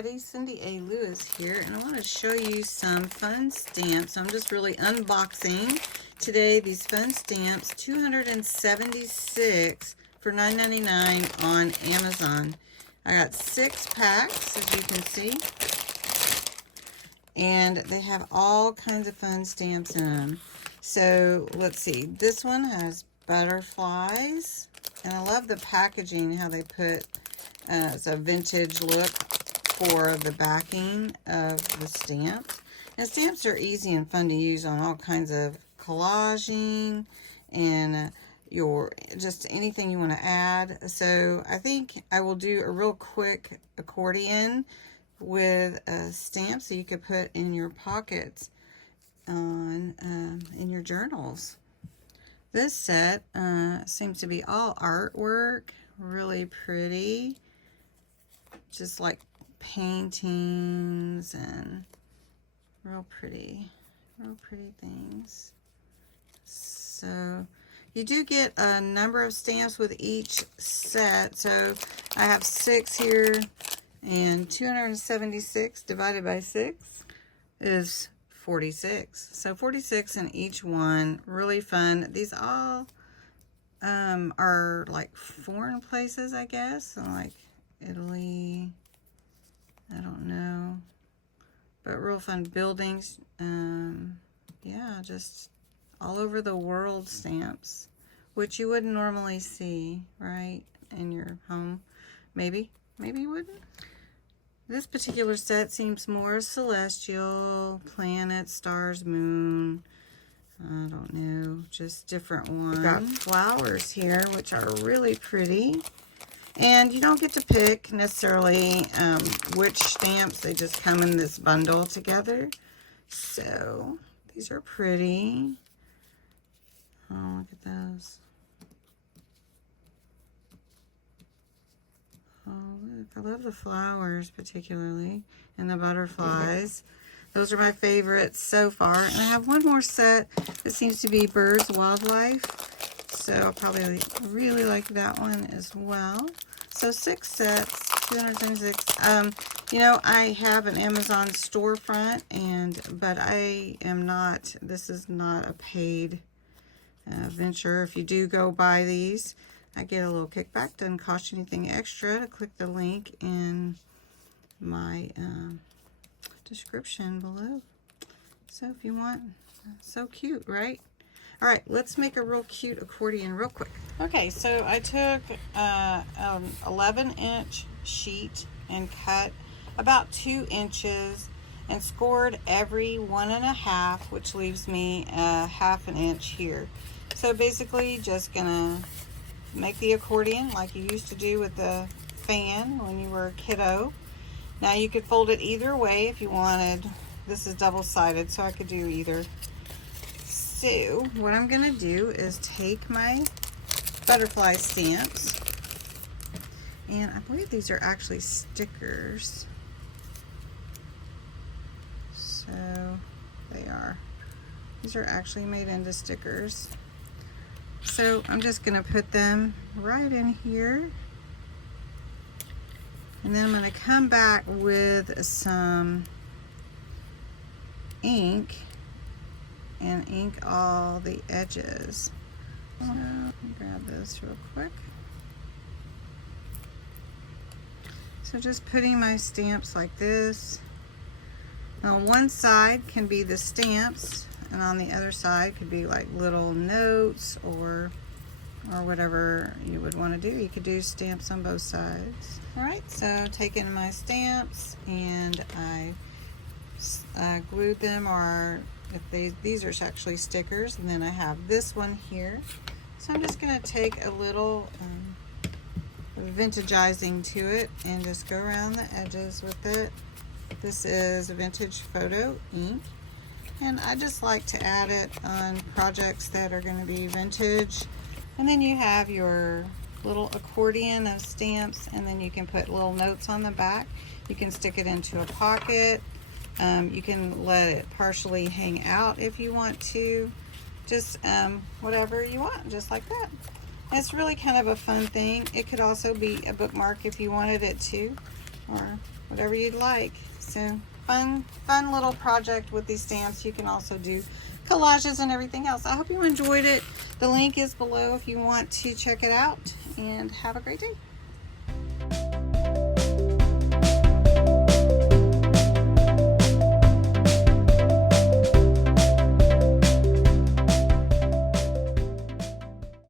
everybody, Cindy A. Lewis here, and I want to show you some fun stamps. I'm just really unboxing today these fun stamps, 276 for $9.99 on Amazon. I got 6 packs, as you can see, and they have all kinds of fun stamps in them. So let's see, this one has butterflies, and I love the packaging, how they put it's a vintage look for the backing of the stamps. And stamps are easy and fun to use on all kinds of collaging and just anything you want to add. So I think I will do a real quick accordion with a stamp so you could put in your pockets on in your journals. This set seems to be all artwork, really pretty, just like paintings and real pretty things. So you do get a number of stamps with each set. So I have 6 here, and 276 divided by 6 is 46. So 46 in each one. Really fun. These all are like foreign places, I guess, like Italy, I don't know, but real fun buildings. Yeah, just all over the world stamps, which you wouldn't normally see, right, in your home. Maybe you wouldn't. This particular set seems more celestial, planets, stars, moon, I don't know, just different ones. We've got flowers here, which are really pretty. And you don't get to pick necessarily which stamps. They just come in this bundle together. So these are pretty. Oh, look at those. Oh, look. I love the flowers particularly, and the butterflies. Those are my favorites so far. And I have one more set that seems to be birds, wildlife. So I'll probably really like that one as well. So 6 sets, 276. You know, I have an Amazon storefront, but I am not, this is not a paid venture. If you do go buy these, I get a little kickback. Doesn't cost you anything extra to click the link in my description below. So if you want, so cute, right? All right, let's make a real cute accordion real quick. Okay, so I took an 11-inch sheet and cut about 2 inches and scored every 1.5, which leaves me a 1/2 inch here. So basically just gonna make the accordion like you used to do with the fan when you were a kiddo. Now you could fold it either way if you wanted. This is double-sided, so I could do either. So what I'm going to do is take my butterfly stamps, and I believe these are actually stickers. So they are. These are actually made into stickers. So I'm just going to put them right in here. And then I'm going to come back with some ink and ink all the edges. So let me grab this real quick. So just putting my stamps like this. Now one side can be the stamps, and on the other side could be like little notes or whatever you would want to do. You could do stamps on both sides. Alright, so taking my stamps and I glued them, or if these are actually stickers, and then I have this one here. So I'm just going to take a little vintagizing to it and just go around the edges with it. This is a vintage photo ink, and I just like to add it on projects that are going to be vintage. And then you have your little accordion of stamps, and then you can put little notes on the back. You can stick it into a pocket. You can let it partially hang out if you want to. Just whatever you want, just like that. It's really kind of a fun thing. It could also be a bookmark if you wanted it to, or whatever you'd like. So fun little project with these stamps. You can also do collages and everything else. I hope you enjoyed it. The link is below if you want to check it out, and have a great day.